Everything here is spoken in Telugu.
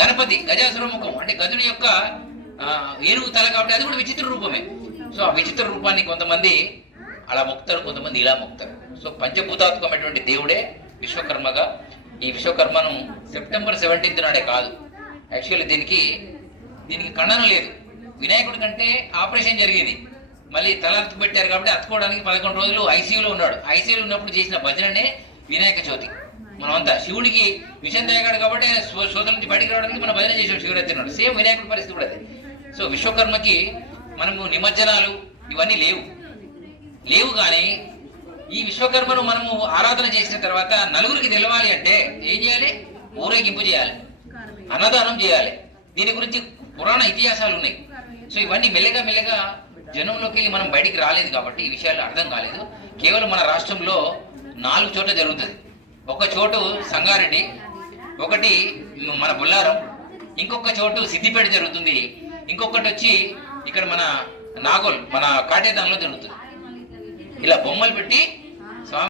గణపతి గజాసురముఖం అంటే గజుడి యొక్క ఏనుగు తల కాబట్టి అది కూడా విచిత్ర రూపమే. సో ఆ విచిత్ర రూపాన్ని కొంతమంది అలా మొక్తారు కొంతమంది ఇలా మొక్తారు. సో పంచభూతాత్మకమైనటువంటి దేవుడే విశ్వకర్మగా. ఈ విశ్వకర్మను సెప్టెంబర్ సెవెంటీన్త్ నాడే కాదు. యాక్చువల్లీ దీనికి దీనికి ఖండన లేదు. వినాయకుడి కంటే ఆపరేషన్ జరిగింది. మళ్ళీ తల అతుకు పెట్టారు కాబట్టి అతుకోవడానికి పదకొండు రోజులు ఐసీయూలో ఉన్నాడు. ఐసీయూలో ఉన్నప్పుడు చేసిన భజననే వినాయక చవితి. మనమంతా. శివుడికి విషయం తేగాడు కాబట్టి ఆయన శోధన నుంచి బయటికి రావడానికి మనం భజన చేసాడు శివరాత్రి నాడు సేమ్ వినాయకుడి పరిస్థితి కూడా అదే. సో విశ్వకర్మకి మనము నిమజ్జనాలు ఇవన్నీ లేవు. లేవు కానీ ఈ విశ్వకర్మను మనము ఆరాధన చేసిన తర్వాత నలుగురికి తెలవాలి అంటే ఏం చేయాలి? ఊరేగింపు చేయాలి. అన్నదానం చేయాలి. దీని గురించి పురాణ ఇతిహాసాలు ఉన్నాయి. సో ఇవన్నీ మెల్లగా మెల్లగా జనంలోకి వెళ్ళి మనం బయటికి రాలేదు కాబట్టి ఈ విషయాలు అర్థం కాలేదు. కేవలం మన రాష్ట్రంలో నాలుగు చోట్ల జరుగుతుంది. ఒక చోటు సంగారెడ్డి ఒకటి మన బుల్లారం ఇంకొక చోటు సిద్దిపేట జరుగుతుంది. ఇంకొకటి వచ్చి ఇక్కడ మన నాగోల్ మన కాటేదాన్లో జరుగుతుంది. ఇలా బొమ్మలు పెట్టి